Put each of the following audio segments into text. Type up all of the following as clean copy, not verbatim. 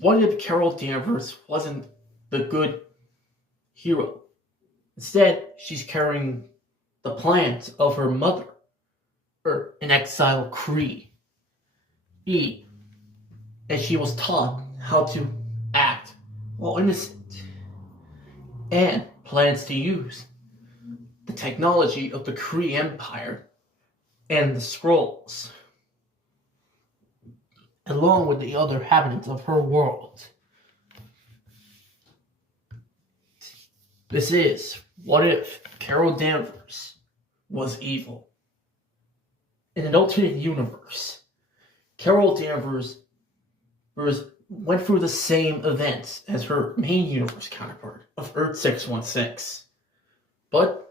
What if Carol Danvers wasn't the good hero? Instead, she's carrying the plans of her mother, or in exile Kree, and she was taught how to act while innocent, and plans to use the technology of the Kree Empire and the Skrulls, along with the other inhabitants of her world. This is What If Carol Danvers Was Evil? In an alternate universe, Carol Danvers went through the same events as her main universe counterpart of Earth-616. But,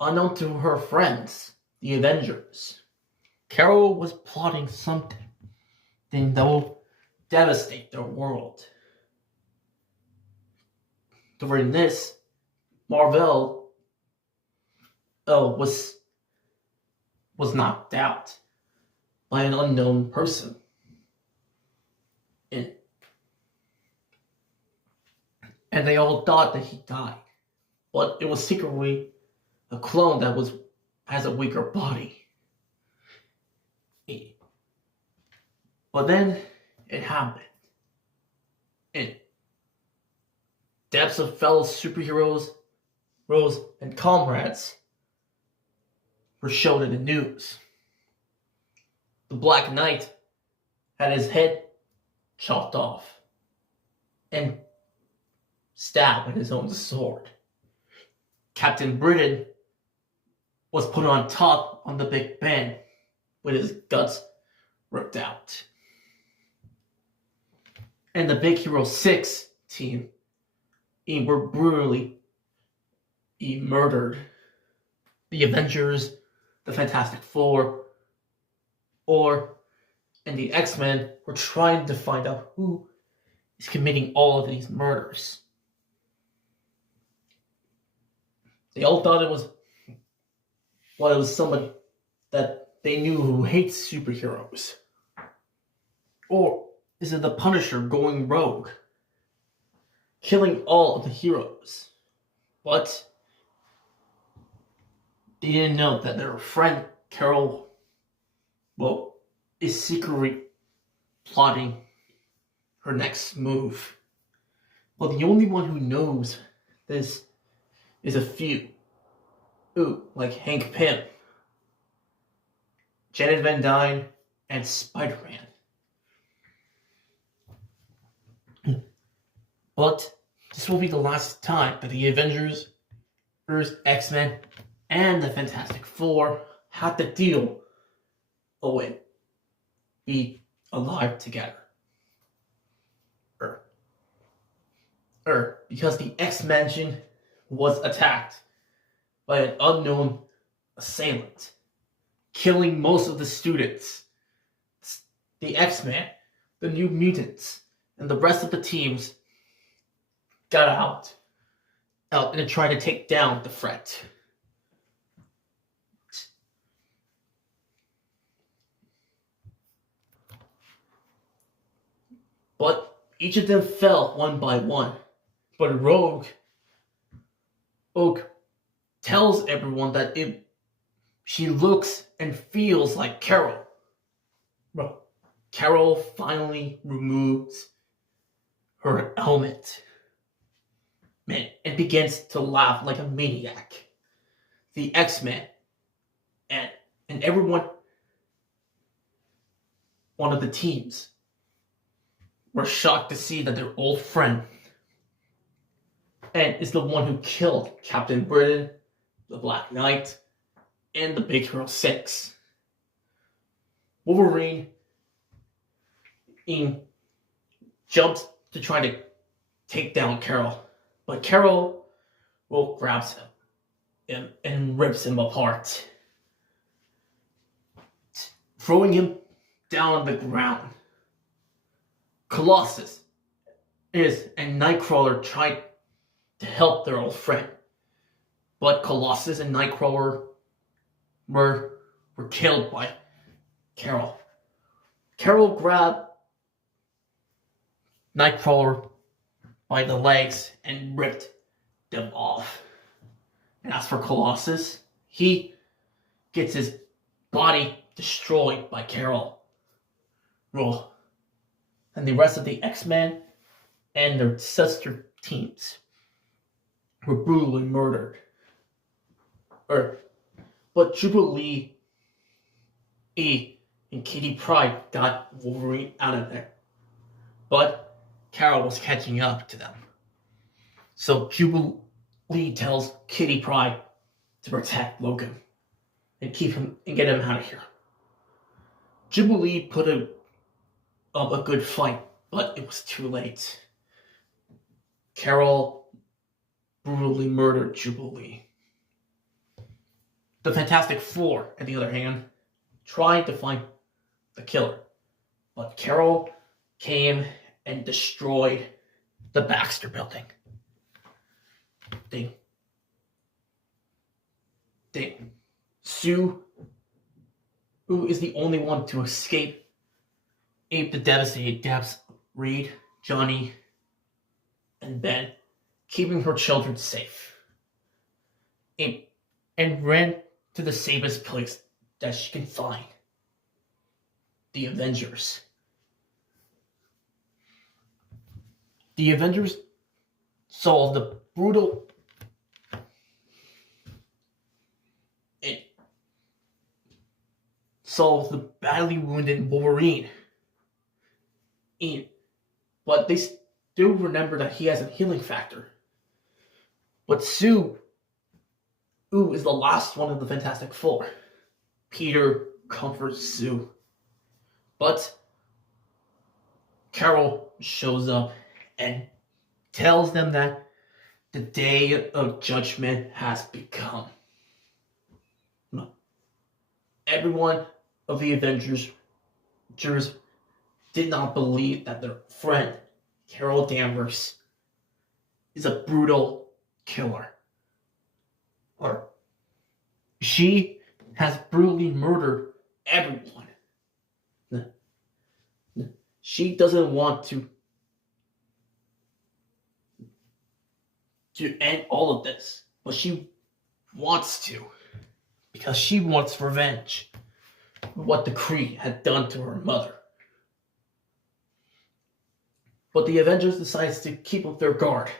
unknown to her friends, the Avengers, Carol was plotting something that will devastate their world. During this, Marvel was knocked out by an unknown person. And they all thought that he died. But it was secretly a clone that has a weaker body. But then it happened. And depths of fellow superheroes, and comrades were shown in the news. The Black Knight had his head chopped off and stabbed with his own sword. Captain Britain was put on top on the Big Ben with his guts ripped out. And the Big Hero 6 team were brutally murdered. The Avengers, the Fantastic Four, and the X-Men were trying to find out who is committing all of these murders. They all thought it was somebody that they knew who hates superheroes. Or is it the Punisher going rogue, killing all of the heroes? But they didn't know that their friend Carol, is secretly plotting her next move. Well, the only one who knows this is a few. Like Hank Pym, Janet Van Dyne, and Spider-Man. But this will be the last time that the Avengers, X-Men, and the Fantastic Four have to deal with be alive together. Because the X-Mansion was attacked by an unknown assailant, killing most of the students. The X-Men, the New Mutants, and the rest of the teams got out and tried to take down the threat. But each of them fell one by one. But Rogue tells everyone that she looks and feels like Carol. Carol finally removes her helmet and begins to laugh like a maniac. The X-Men and everyone, one of the teams, were shocked to see that their old friend is the one who killed Captain Britain, the Black Knight, and the Big Hero 6. Wolverine jumps to try to take down Carol, but Carol grabs him and rips him apart, throwing him down on the ground. Colossus and Nightcrawler tried to help their old friend, but Colossus and Nightcrawler were killed by Carol. Carol grabbed Nightcrawler by the legs and ripped them off. And as for Colossus, he gets his body destroyed by Carol. Well, and the rest of the X-Men and their sister teams were brutally murdered. But Jubilee and Kitty Pryde got Wolverine out of there. But Carol was catching up to them. So Jubilee tells Kitty Pryde to protect Logan and keep him and get him out of here. Jubilee put up a good fight, but it was too late. Carol brutally murdered Jubilee. The Fantastic Four, on the other hand, tried to find the killer, but Carol came and destroyed the Baxter Building. Sue, who is the only one to escape the devastated deaths of Reed, Johnny, and Ben, keeping her children safe, and ran to the safest place that she can find, the Avengers. The Avengers saw the brutal badly wounded Wolverine, but they still remember that he has a healing factor. But Sue is the last one of the Fantastic Four. Peter comforts Sue, but Carol shows up and tells them that the day of judgment has become. Everyone of the Avengers did not believe that their friend, Carol Danvers, is a brutal killer. Or she has brutally murdered everyone. She doesn't want to end all of this, but she wants to, because she wants revenge for what the Kree had done to her mother. But the Avengers decides to keep up their guard.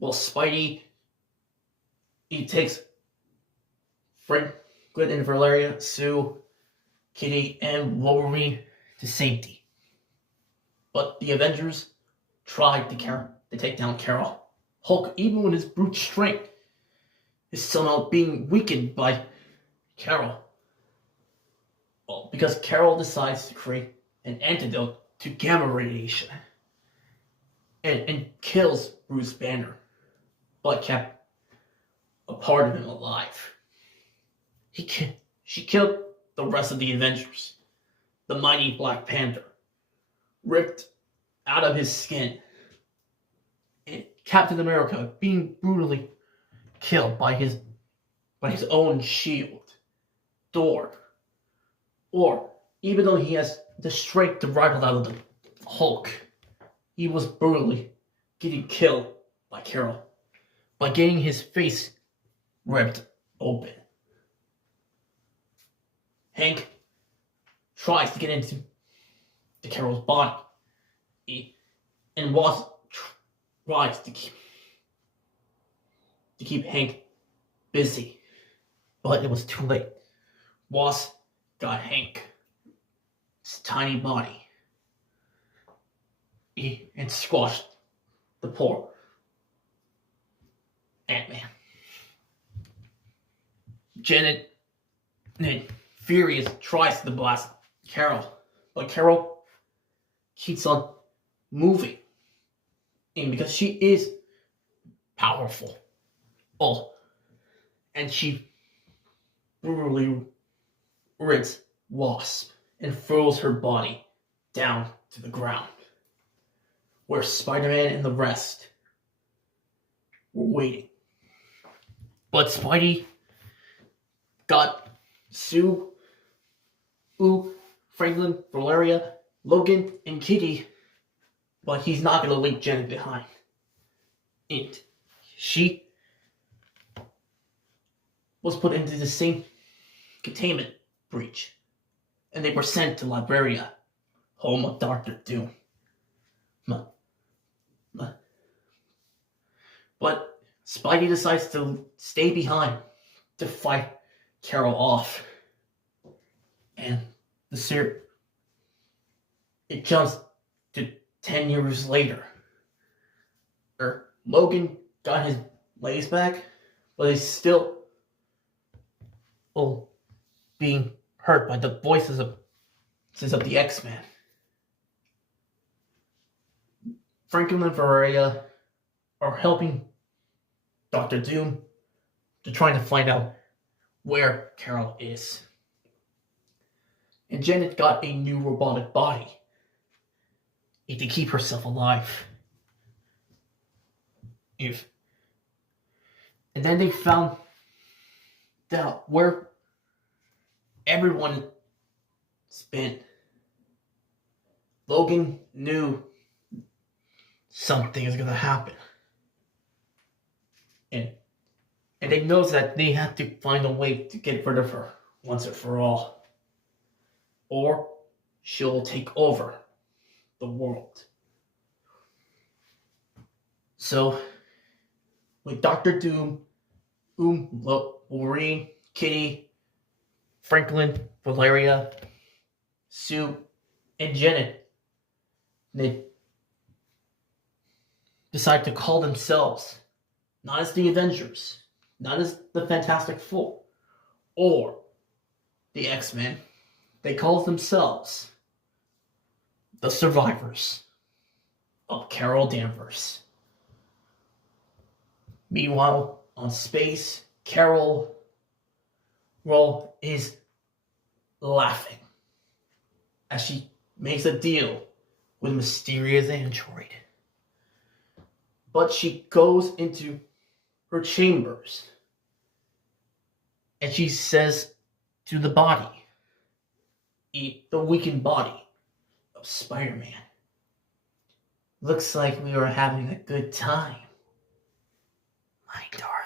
Well, Spidey, he takes Franklin and Valeria, Sue, Kitty, and Wolverine to safety. But the Avengers tried to take down Carol. Hulk, even with his brute strength, is somehow being weakened by Carol. Well, because Carol decides to create an antidote to gamma radiation and kills Bruce Banner, but kept a part of him alive. She killed the rest of the Avengers. The mighty Black Panther, ripped out of his skin, and Captain America being brutally killed by his own shield. Thor, or even though he has the strength to rival that of the Hulk, he was brutally getting killed by Carol by getting his face ripped open. Hank tries to get into Carol's body, and Wasp tries to keep Hank busy, but it was too late. Wasp got Hank's tiny body and squashed the poor Ant-Man. Janet, furious, tries to blast Carol, but Carol keeps on moving, and because she is powerful, and she brutally rips Wasp and throws her body down to the ground, where Spider-Man and the rest were waiting. But Spidey got Sue, Franklin, Valeria, Logan, and Kitty but he's not going to leave Janet behind. And she was put into the same containment breach, and they were sent to Liberia, home of Dr. Doom. But Spidey decides to stay behind to fight Carol off. And it jumps to 10 years later. Logan got his legs back, but he's still being hurt by the voices of the X-Men. Franklin and Valeria are helping Dr. Doom to try to find out where Carol is. And Janet got a new robotic body to keep herself alive. And then they found out where everyone has been. Logan knew something is going to happen. And they know that they have to find a way to get rid of her once and for all. Or she'll take over the world. So, with Dr. Doom, Wolverine, Kitty, Franklin, Valeria, Sue, and Janet, they decide to call themselves not as the Avengers, not as the Fantastic Four, or the X-Men. They call themselves the Survivors of Carol Danvers. Meanwhile, on space, Carol is laughing as she makes a deal with a mysterious android. But she goes into her chambers and she says to the body, the weakened body of Spider-Man, "Looks like we were having a good time, my darling."